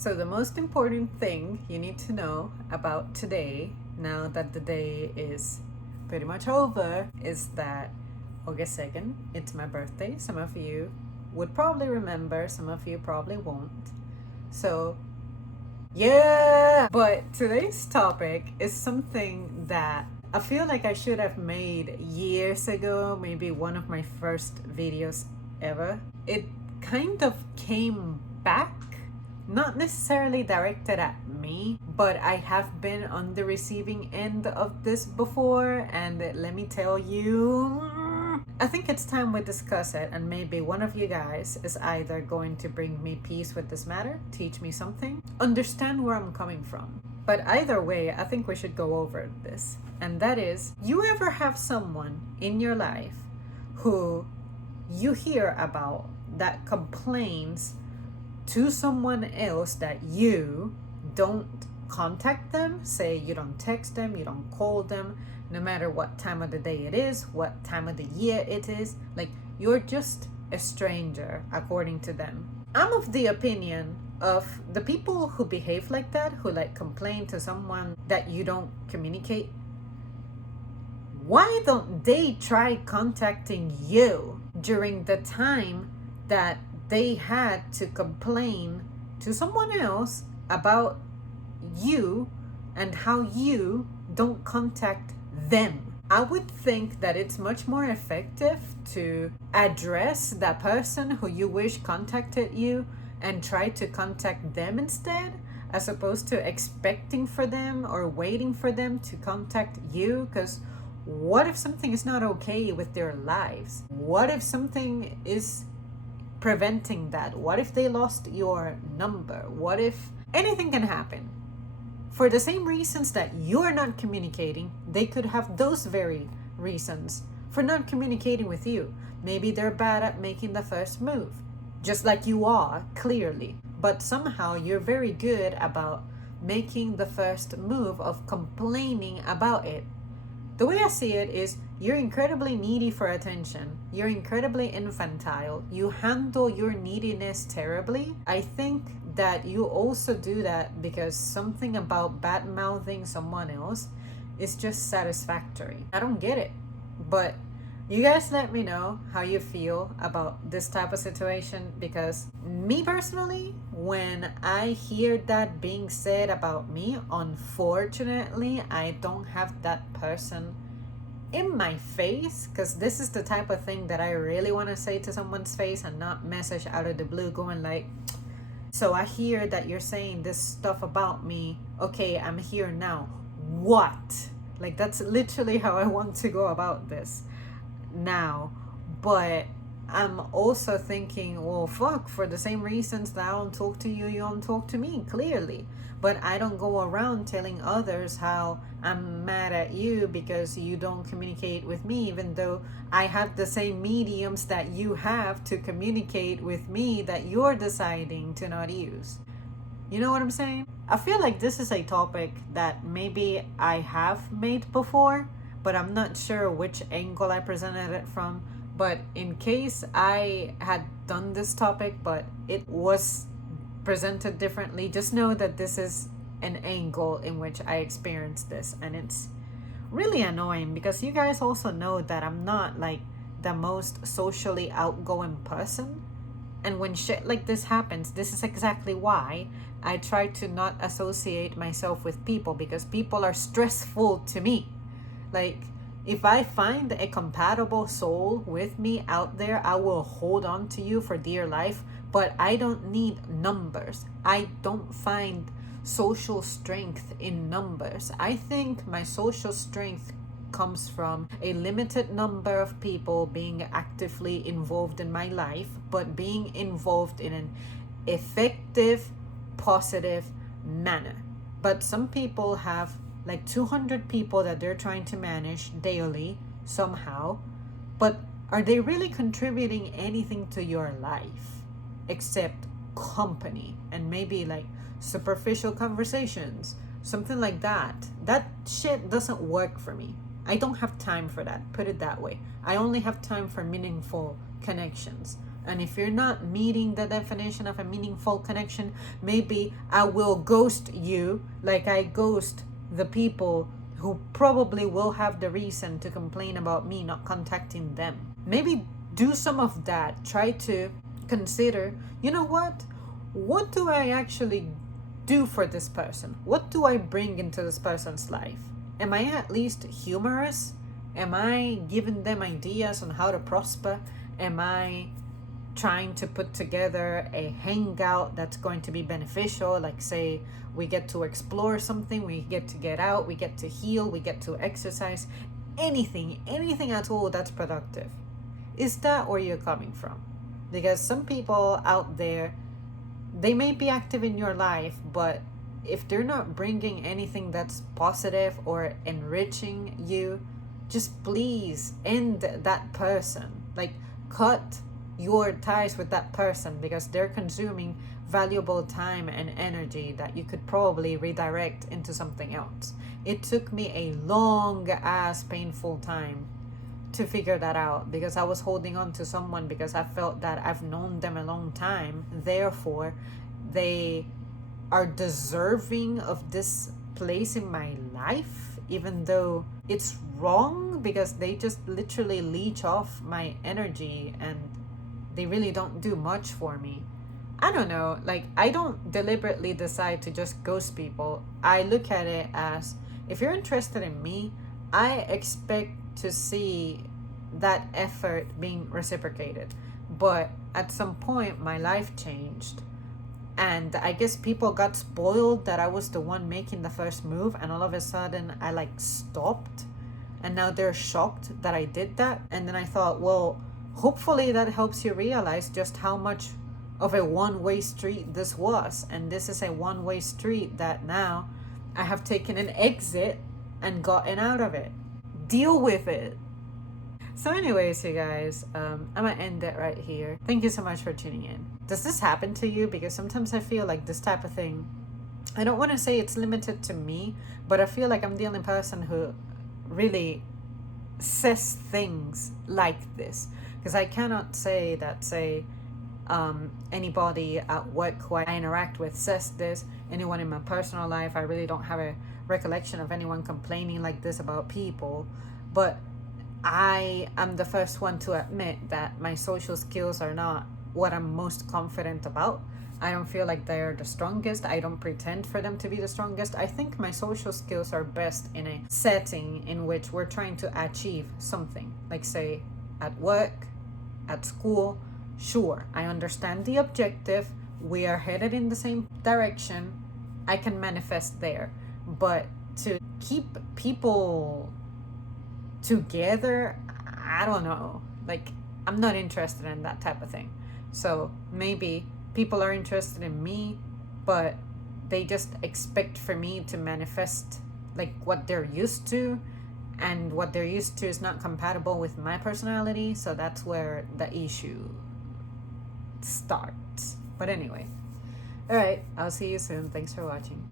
So, the most important thing you need to know about today, now that the day is pretty much over, is that August 2nd, it's my birthday. Some of you would probably remember, some of you probably won't. So, yeah! But today's topic is something that I feel like I should have made years ago, maybe one of my first videos ever. It kind of came back, not necessarily directed at me, but I have been on the receiving end of this before, and let me tell you, I think it's time we discuss it, and maybe one of you guys is either going to bring me peace with this matter, teach me something, understand where I'm coming from. But either way, I think we should go over this. And that is, you ever have someone in your life who you hear about that complains to someone else that you don't contact them, say you don't text them, you don't call them, no matter what time of the day it is, what time of the year it is, like you're just a stranger according to them. I'm of the opinion of the people who behave like that, who like complain to someone that you don't communicate, why don't they try contacting you during the time that they had to complain to someone else about you and how you don't contact them? I would think that it's much more effective to address that person who you wish contacted you and try to contact them instead, as opposed to expecting for them or waiting for them to contact you. Because what if something is not okay with their lives? What if something is preventing that? What if they lost your number? What if anything can happen? For the same reasons that you're not communicating, they could have those very reasons for not communicating with you. Maybe they're bad at making the first move, just like you are, clearly. But somehow you're very good about making the first move of complaining about it. The way I see it is, you're incredibly needy for attention. You're incredibly infantile. You handle your neediness terribly. I think that you also do that because something about bad mouthing someone else is just satisfactory. I don't get it. But you guys let me know how you feel about this type of situation, because me personally, when I hear that being said about me, unfortunately, I don't have that person in my face, because this is the type of thing that I really want to say to someone's face and not message out of the blue going like, so I hear that you're saying this stuff about me. Okay, I'm here now. What? Like, that's literally how I want to go about this now. But I'm also thinking, well, fuck, for the same reasons that I don't talk to you, you don't talk to me, clearly. But I don't go around telling others how I'm mad at you because you don't communicate with me, even though I have the same mediums that you have to communicate with me that you're deciding to not use. You know what I'm saying? I feel like this is a topic that maybe I have made before, but I'm not sure which angle I presented it from. But in case I had done this topic, but it was presented differently, just know that this is an angle in which I experienced this. And it's really annoying because you guys also know that I'm not like the most socially outgoing person. And when shit like this happens, this is exactly why I try to not associate myself with people, because people are stressful to me. Like, if I find a compatible soul with me out there, I will hold on to you for dear life, but I don't need numbers. I don't find social strength in numbers. I think my social strength comes from a limited number of people being actively involved in my life, but being involved in an effective, positive manner. But some people have like 200 people that they're trying to manage daily somehow, but are they really contributing anything to your life except company and maybe like superficial conversations, something like that? That shit doesn't work for me. I don't have time for that, put it that way. I only have time for meaningful connections. And if you're not meeting the definition of a meaningful connection, maybe I will ghost you like I ghost the people who probably will have the reason to complain about me not contacting them. Maybe do some of that. Try to consider, you know what? What do I actually do for this person? What do I bring into this person's life? Am I at least humorous? Am I giving them ideas on how to prosper? Am I trying to put together a hangout that's going to be beneficial? Like, say, we get to explore something, we get to get out, we get to heal, we get to exercise. Anything at all that's productive. Is that where you're coming from? Because some people out there, they may be active in your life, but if they're not bringing anything that's positive or enriching you, just please end that person. Like, cut your ties with that person, because they're consuming valuable time and energy that you could probably redirect into something else. It took me a long ass painful time to figure that out, because I was holding on to someone because I felt that I've known them a long time, therefore they are deserving of this place in my life, even though it's wrong, because they just literally leech off my energy and they really don't do much for me. I don't know, like, I don't deliberately decide to just ghost people. I look at it as, if you're interested in me, I expect to see that effort being reciprocated. But at some point, my life changed. And I guess people got spoiled that I was the one making the first move, and all of a sudden I like stopped. And now they're shocked that I did that. And then I thought, well, hopefully that helps you realize just how much of a one-way street this was. And this is a one-way street that now I have taken an exit and gotten out of it. Deal with it. So anyways, you guys, I'm gonna end it right here. Thank you so much for tuning in. Does this happen to you? Because sometimes I feel like this type of thing, I don't want to say it's limited to me, but I feel like I'm the only person who really says things like this. Because I cannot say that, say, anybody at work who I interact with says this. Anyone in my personal life, I really don't have a recollection of anyone complaining like this about people. But I am the first one to admit that my social skills are not what I'm most confident about. I don't feel like they're the strongest. I don't pretend for them to be the strongest. I think my social skills are best in a setting in which we're trying to achieve something. Like, say, at work, at school. Sure, I understand the objective. We are headed in the same direction. I can manifest there. But to keep people together, I don't know. Like, I'm not interested in that type of thing. So maybe people are interested in me, but they just expect for me to manifest like what they're used to, and what they're used to is not compatible with my personality. So that's where the issue starts. But anyway, all right, I'll see you soon. Thanks for watching.